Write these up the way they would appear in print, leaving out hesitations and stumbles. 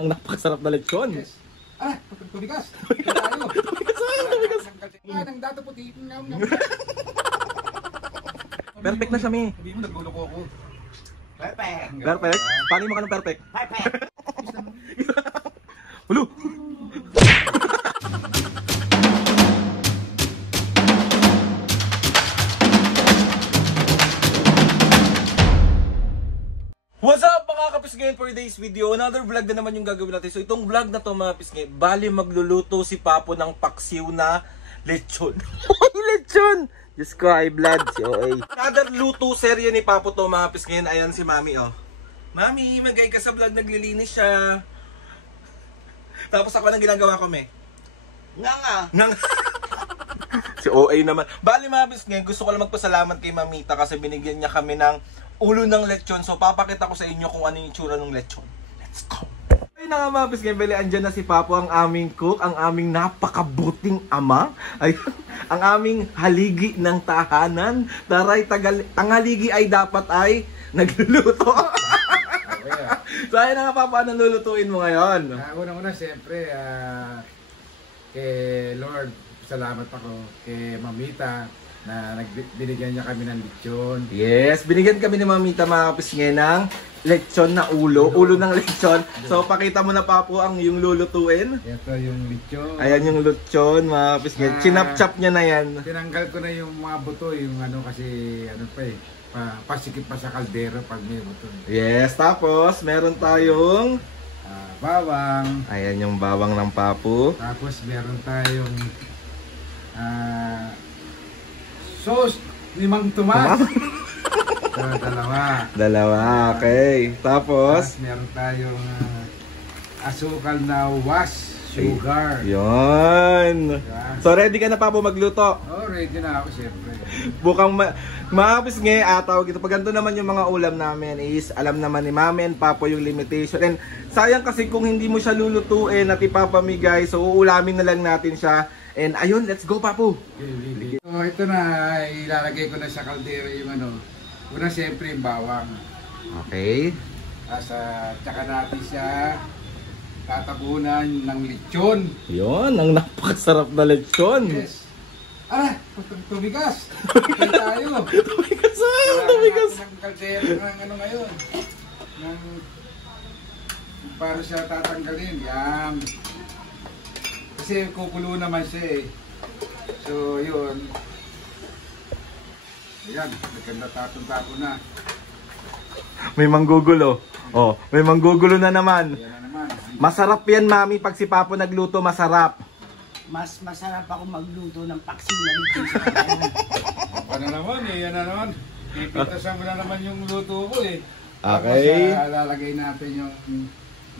Ang napakasarap na lechon. Yes. Ah, tumigas. Tayo. Tumigas. Nang dato puti. Perfect na siya, Mi. Sabi mo, nagluloko ako. Perfect. Perfect? Paano mo ka ng perfect? Perfect. Hulo! What's up mga kapisngay, for today's video? Another vlog na naman yung gagawin natin. So itong vlog na to mga kapisngay, bali magluluto si Papo ng paksiw na lechon. Lechon! Diyos ko, high blood si OA. Another luto serye ni Papo to mga kapisngay. Ayan si Mami, oh. Mami, magay ka sa vlog, naglilinis siya. Tapos ako nang ginagawa ko, me. Nga. Si OA naman. Bali mga kapisngay, gusto ko lang magpasalamat kay Mamita kasi binigyan niya kami ng ulo ng lechon. So papakita ko sa inyo kung ano yung itsura ng lechon. Let's go! Ayun na nga mga kapisngay, bali andyan na si Papo, ang aming cook, ang aming napakabuting ama. Ayun, ang aming haligi ng tahanan. Taray, tangaligi ay dapat ay nagluluto. So ayun na nga Papo, anong lulutuin mo ngayon? Unang-una, siyempre, kay Lord, salamat ako kay Mamita na binigyan niya kami ng lechon. Yes, binigyan kami ni Mamita mga kapisngay ng lechon na ulo ng lechon. So pakita mo na Papo ang yung lulutuin. Ito yung lechon. Ayan yung lechon mga kapisngay. Chinap-chap niya na yan. Tinanggal ko na yung mga buto, yung ano kasi ano pa eh, pasikip pa sa kaldero pag may buto. Yes, tapos meron tayong Bawang. ayan yung bawang ng Papo. Tapos meron tayong sauce ni Mang Tomas. So, Dalawa, okay. Tapos meron tayong asukal na was sugar. Yun. Diba? So ready ka na Papo magluto? Oh, ready na ako siyempre. Bukang mga kapisngay, tawag ito. Pag ganito naman yung mga ulam namin is alam naman ni Mami and Papo yung limitation. And sayang kasi kung hindi mo siya lulutuin at ipapamigay, so uulamin na lang natin siya. And ayun, let's go Papo. So ito na, ilalagay ko na sa kaldero yung ano. Una siyempre yung bawang. Okay. Tsaka natin siya tatabunan ng lechon. Yun, ang napakasarap na lechon. Yes. Tumigas. Kaya tayo. Tumigas. Ng kaldero ng ano ngayon. Para siya tatanggalin. Yan. Kasi kukulo naman siya eh. So yun. Ayan, nagkanda tapon-tapon na. May manggugulo. Oh, may manggugulo na naman. Ayan na naman. Masarap yan Mami, pag si Papo nagluto, masarap. Mas masarap ako magluto ng paksiw na lechon sa kanya. Ano naman eh, yan na naman. Pipitasan mo na naman yung luto ko eh. Okay. Tapos lalagay natin yung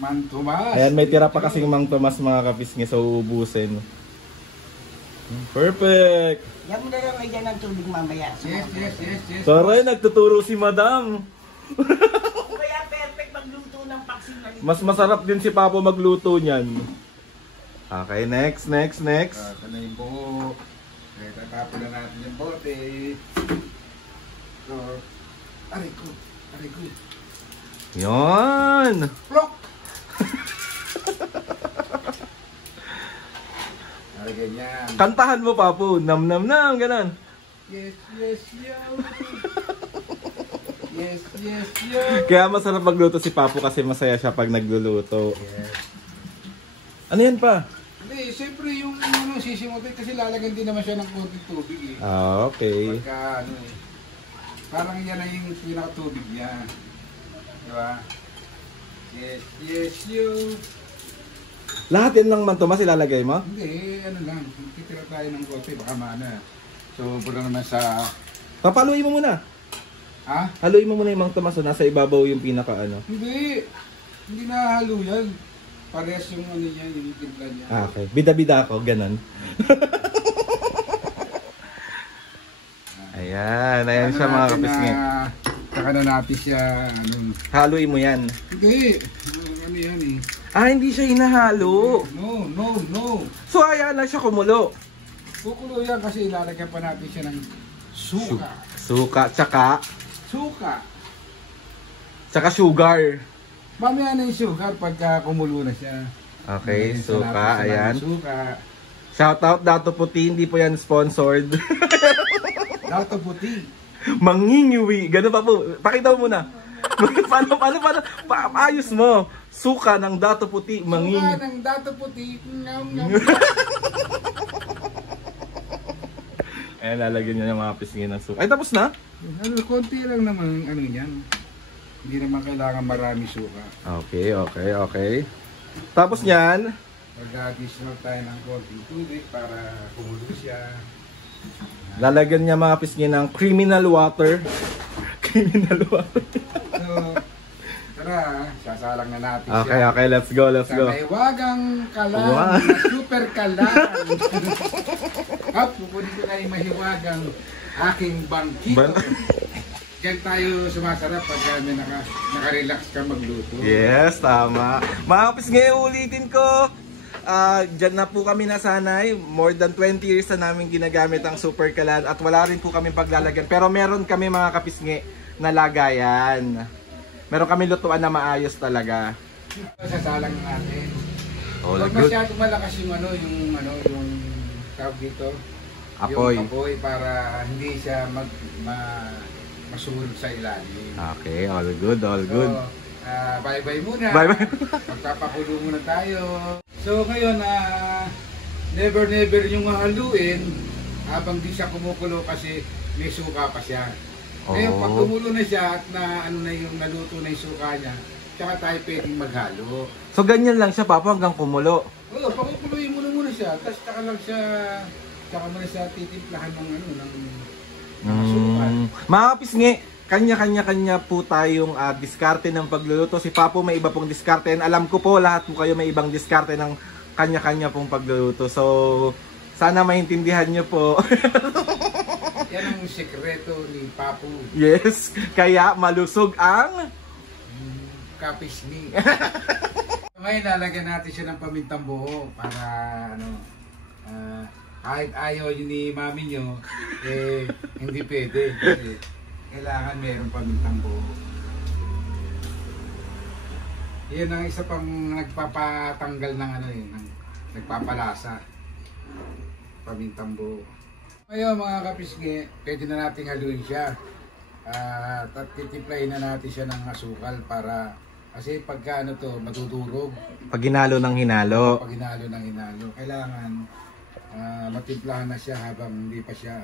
Mang Tomas. Ayan, may tira pa kasing Mang Tomas mga kapisngay, so uubusin. Perfect! Yan mo na lang dyan ng tubig mamaya. Yes. Saray, nagtuturo si Madam. Kaya perfect magluto ng paksiw na lechon. Mas masarap din si Papo magluto niyan. Okay, next. Ito na yung buo. Tatapon na natin yung bote. So, aray ko. Yon. Plok! Aray ganyan. Kantahan mo Papo, nam, ganan. Yes, yo. Yes, yo. Kaya masarap magluto si Papo kasi masaya siya pag nagluluto. Yes. Ano yan pa? Hindi, siyempre yung ano, sisimutin kasi lalagyan din naman siya ng konting tubig eh. Okay. Pagka ano eh. Parang yan na yung pinakatubig niya. Diba? Yes, yo. Lahat yan ng Mang Tomas ilalagay mo? Hindi, ano lang. Titira tayo ng kote, baka mana. So, pura naman sa... Papaluin mo muna. Ha? Haluin mo muna yung Mang Tomas, so nasa ibabaw yung pinaka ano. Hindi. Hindi nahalo yan. Parehas yung ano niya, yung timpla niya. Okay. Bida-bida ako, ganon. Ayan siya mga kapisngay. Saka na natin siya, ano... Haluin mo yan. Hindi. Ano yan eh. Hindi siya hinahalo. No. So ayan na siya kumulo. Kukulo yan kasi ilalagyan pa natin siya ng suka. Suka, tsaka Suka. sugar. Mamaya na yung suka pagka kumulo na siya. Okay, Ayan, suka, sarap sa ayan. Suka. Shoutout Dato Puti, hindi po yan sponsored. Dato puti. Mangingiwi, gano'n pa po. Pakita mo muna. paano, ayos mo. Suka ng Dato Puti, Suka mangingiwi. ng dato puti. Ngam, ngam. Ayan, lalagyan niya yung mga pisngi ng suka. Ay, tapos na? Ano, konti lang naman ano yan. Hindi naman kailangan marami suka. Okay. Tapos niyan, Mag-additional tayo ng konting tubig para kumulo siya. lalagyan niya mga pisngi ng criminal water. Criminal water. So, tara, sasalang na natin Okay, siya. let's go. Sa mahiwagang kalan, Wow. na super kalan. At pupunin ko na yung mahiwagang aking bangkito. Diyan tayo sumasarap pag may naka-relax ka magluto. Yes, tama. Mga pisngi, ulitin ko. Diyan na po kami nasanay. More than 20 years na namin ginagamit ang super kalan at wala rin po kami paglalagyan. Pero meron kami mga kapisngi na lagayan. Meron kami lutuan na maayos talaga. Sasalang natin. All Huwag good. masyadong malakas yung yung tawag dito. Apoy. Yung apoy para hindi siya masulog sa ilalim. Okay, all good. So, bye-bye muna. Bye-bye. Magpapakulo muna tayo. So ngayon, never yung haluin habang di siya kumukulo kasi may suka pa siya. Ngayon, pag kumulo na siya at naluto na yung suka niya, tsaka tayo pwedeng maghalo. So ganyan lang siya, Papa, hanggang kumulo. Oo, pakukuluin muna siya, tapos tsaka mo na siya titimplahan ng asukal. Mga pisngi, kanya-kanya po tayong diskarte ng pagluluto. Si Papo may iba pong diskarte. And alam ko po, lahat po kayo may ibang diskarte ng kanya-kanya pong pagluluto. So, sana maintindihan nyo po. Yan ang sekreto ni Papu. Yes, kaya malusog ang... Kapisni. Ngayon, lalagyan natin siya ng pamintang buo para kahit ayaw yun ni mami nyo, hindi pwede. Kasi kailangan meron pamintang buo. Yan ang isa pang nagpapatanggal ng nagpapalasa. Pamintang buo. Ngayon mga kapisngi, pwede na natin haluin siya. At titiplayin na natin siya ng asukal para kasi pagka matudurog. Pag hinalo ng hinalo. Pag hinalo ng hinalo, kailangan matimplahan na siya habang hindi pa siya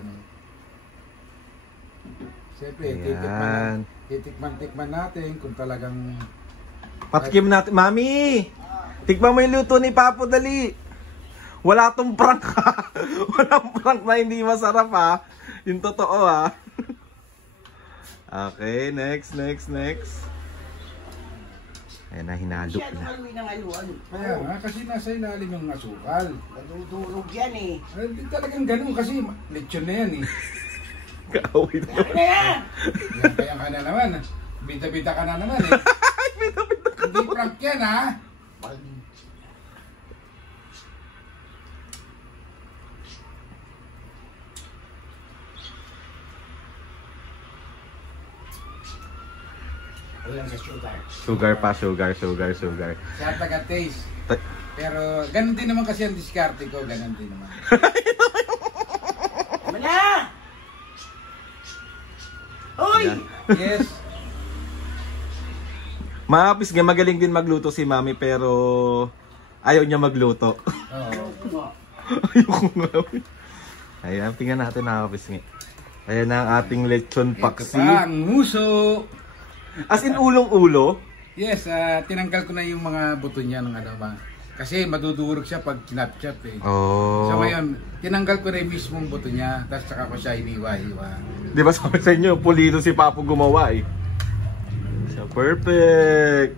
Siyempre, titikman natin kung talagang Patikim natin. Mami! Tikman mo yung luto ni Papo, dali! Wala tong prank ha! Walang prank na hindi masarap ha! Yung totoo ha! Okay, next. Ayan na, hinalo Siya na. tumaluin ng aluan. kaya kasi nasa ilalim yung asukal. Nadudurog yan eh. Hindi talagang ganun kasi lechon na yan eh. Kaaway na. Ano yan? Yan kaya ka na naman. Bita-bita ka na naman eh. Hindi prank yan ha. Ayan sa sugar. Sugar. Siya taga-taste. Ta- Pero ganun din naman kasi ang diskarte ko. Ganun din naman. Tama na! Uy! Yan. Yes. Mga pisngi, magaling din magluto si Mami pero ayaw niya magluto. Oo. Ayoko nga. Ayan, tingnan natin mga pisngi. Ayan na ang ating lechon paksi. Ito pa ang muso. As in ulong-ulo. Yes, tinanggal ko na yung mga buto niya ng kasi madudurog siya pag kinapchat eh. Oh. So ngayon, tinanggal ko na yung mismong buto niya, tapos saka ko siya hiniwa-hiwa. Di ba sabi sa inyo, pulido si Papo gumawa eh. So, perfect.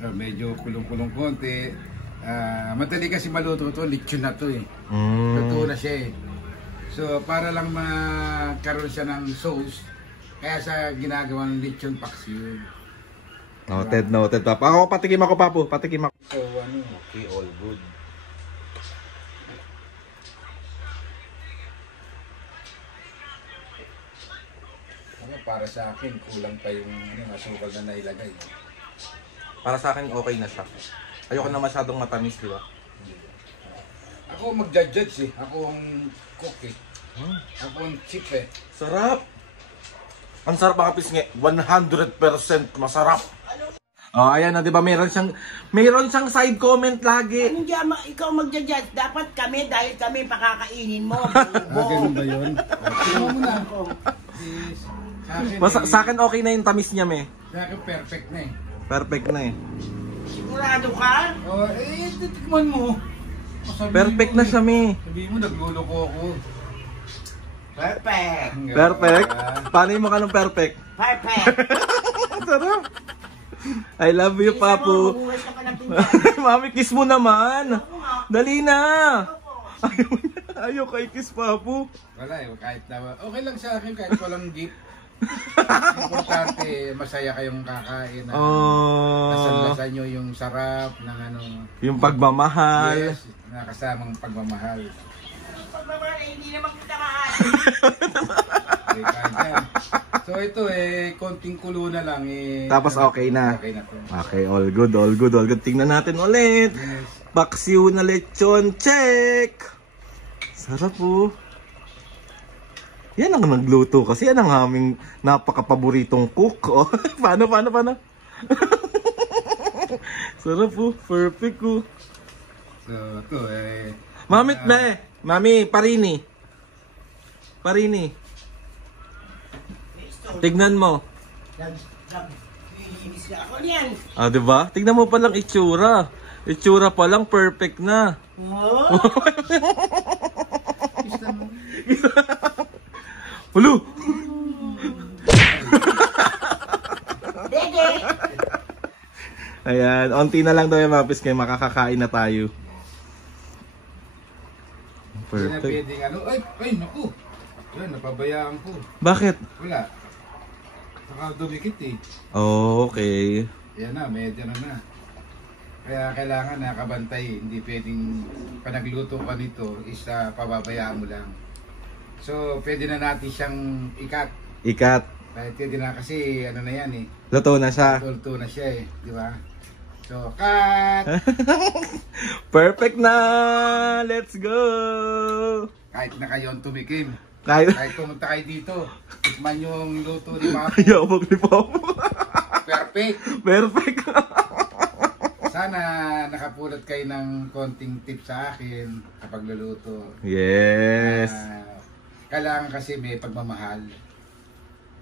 Medyo kulong-kulong konti. Madali kasi maluto ito, lechon na to eh. Mm. Luto na siya eh. So para lang magkaroon siya ng sauce, kaya sa ginagawa ng lechon paksiw. Noted, Papa. Ako, patikim ako, Papo. Patikim ako. So Okay, all good. para sa akin, kulang pa yung asukal na nailagay. Para sa akin, okay na siya. Ayoko na masyadong matamis, di ba? Ako magja-judge eh. Ako ang cook eh. Ako ang chip eh. Sarap! Ang sarap mga pisngi. 100% masarap. Oh, ayan na, di ba? Meron siyang side comment lagi. Hindi ikaw magja-judge. Dapat kami dahil kami pakakainin mo. Ganun ba yun? Tingnan mo na. Sa akin okay na yung tamis niya, me. Sa akin perfect na eh. Perfect na eh. Sigurado ka? Oh, titikman mo. Perfect na siya, me. Sabihin mo, nagluloko ako. Perfect. Perfect? Paano yung mukha ng perfect? Perfect. Sarap. I love you, Papu. Mabuhay ka pa ng pinsan. Mami, kiss mo naman. Dali na. Ayaw kay kiss, Papu. Wala eh, kahit na. Okay lang sa akin kahit walang gift. Importante, masaya kayong kakain. Nasan-lasan nyo yung sarap ng ano. Yung pagmamahal. Yes, nakasamang pagmamahal. Pagmamahal, hindi naman kita kaan. So ito konting kulo na lang Tapos okay na. Okay na to. Okay, all good, all good, all good. Tingnan natin ulit. Yes. Paksiw na lechon, check! Sarap po. Yan ang nagluto kasi yan ang aming napaka-paboritong cook. Oh, paano? Sarap po, perfect po. So ito Mami, parini. Tignan mo. Nag-iinis ka ako niyan. Ah, diba? Tignan mo palang itsura. Itsura palang perfect na. Oh? Hulo! Dede! Ayan, onti na lang daw yung mapis kayo, makakakain na tayo. Perfect. Perfect. Ay, naku. Yan, napabayaan ko. Bakit? Wala. Nakadumikit eh. Oh, okay. Yan na, medyo na. Kaya kailangan nakabantay. Hindi pwedeng panagluto ka nito is pababayaan mo lang. So, pwede na natin siyang ikat. Ikat. Kahit pwede na kasi ano na yan eh. Luto na siya. Tulto na siya eh. Di ba? So, cut! Perfect na! Let's go! Kahit na kayo ang tumikim. Kahit Kahit pumunta kayo dito. Tikman yung luto ni Papo. ayaw maglipop. Perfect! Perfect! Sana nakapulot kayo ng konting tip sa akin sa pagluluto. Yes! Kailangan kasi may pagmamahal.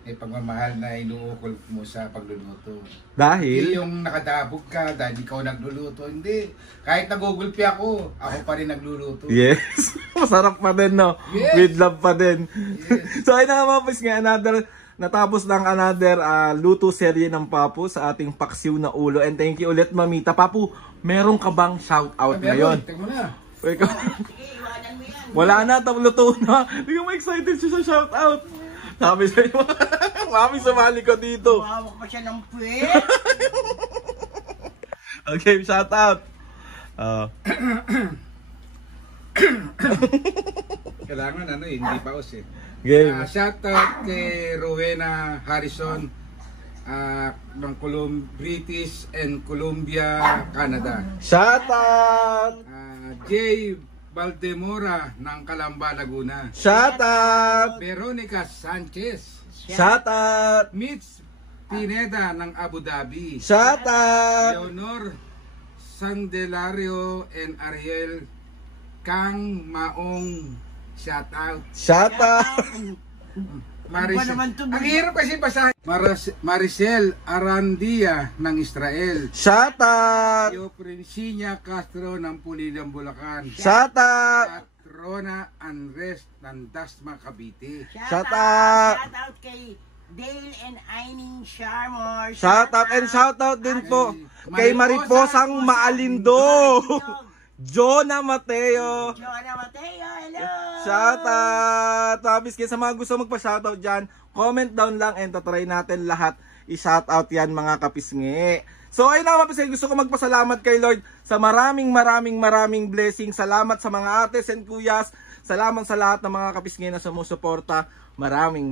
May pagmamahal na inuukol mo sa pagluluto. Hindi Dahil? yung nakadabog ka dahil ikaw nagluluto. Hindi. Kahit nagugulpi ako pa rin nagluluto. Yes! Masarap pa din, no? Yes. With love pa din. Yes. So, ayun na nga mga pis nga, natapos ng another luto serye ng Papu sa ating paksiw na ulo. And thank you ulit, Mamita. Papu, meron ka bang shoutout ngayon? Tingnan mo na. Sige, iwanan mo yan. Wala na, luto na. Hindi ka ma-excited siya sa shoutout. Sabi sa'yo, Mami, sumali ko dito. Mawawak pa siya ng puwet. Okay, shoutout. Kailangan hindi paus eh. Game. Shoutout kay Rowena Harrison ng British and Columbia, Canada. Shoutout. Jay Valdemora ng Calamba, Laguna. Shoutout. Veronica Sanchez. Shoutout. Mitch Pineda ng Abu Dhabi. Shoutout. Leonor Sandelario and Ariel Kang Maong. Shoutout. Shoutout. Maricel. naman to, Ang hirap kasi basahin. Maricel Arandia ng Israel. Shoutout. Yo Princinia Castro ng Pulilan, Bulacan. Shoutout. Patrona Andres ng Dasma, Cavite. Shoutout. Shoutout kay Dale and Aining Sharmor. Shoutout and shoutout din po kay Mariposang Maalindo. Jonah Mateo. Joanna Mateo, hello! Shoutout! Tabis kayo sa mga gusto magpa-shoutout dyan, comment down lang and tatry natin lahat i-shoutout yan mga kapisngi. So ayun na mga kapisngi, gusto ko magpasalamat kay Lord sa maraming blessing. Salamat sa mga ates and kuyas, Salamat sa lahat ng mga kapisngay na sumusuporta. Maraming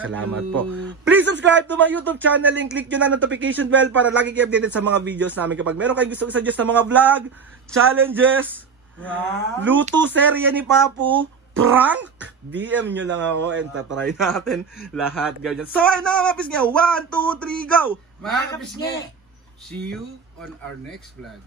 salamat po. Please subscribe to my YouTube channel and click nyo na notification bell para lagi kayo updated sa mga videos namin. Kapag meron kayong gusto suggest na mga vlog, challenges, luto serye ni Papu, prank, DM nyo lang ako and tatry natin lahat ganyan. So ayun na mga kapisngay, 1, 2, 3, go! Mga kapisngi, see you on our next vlog.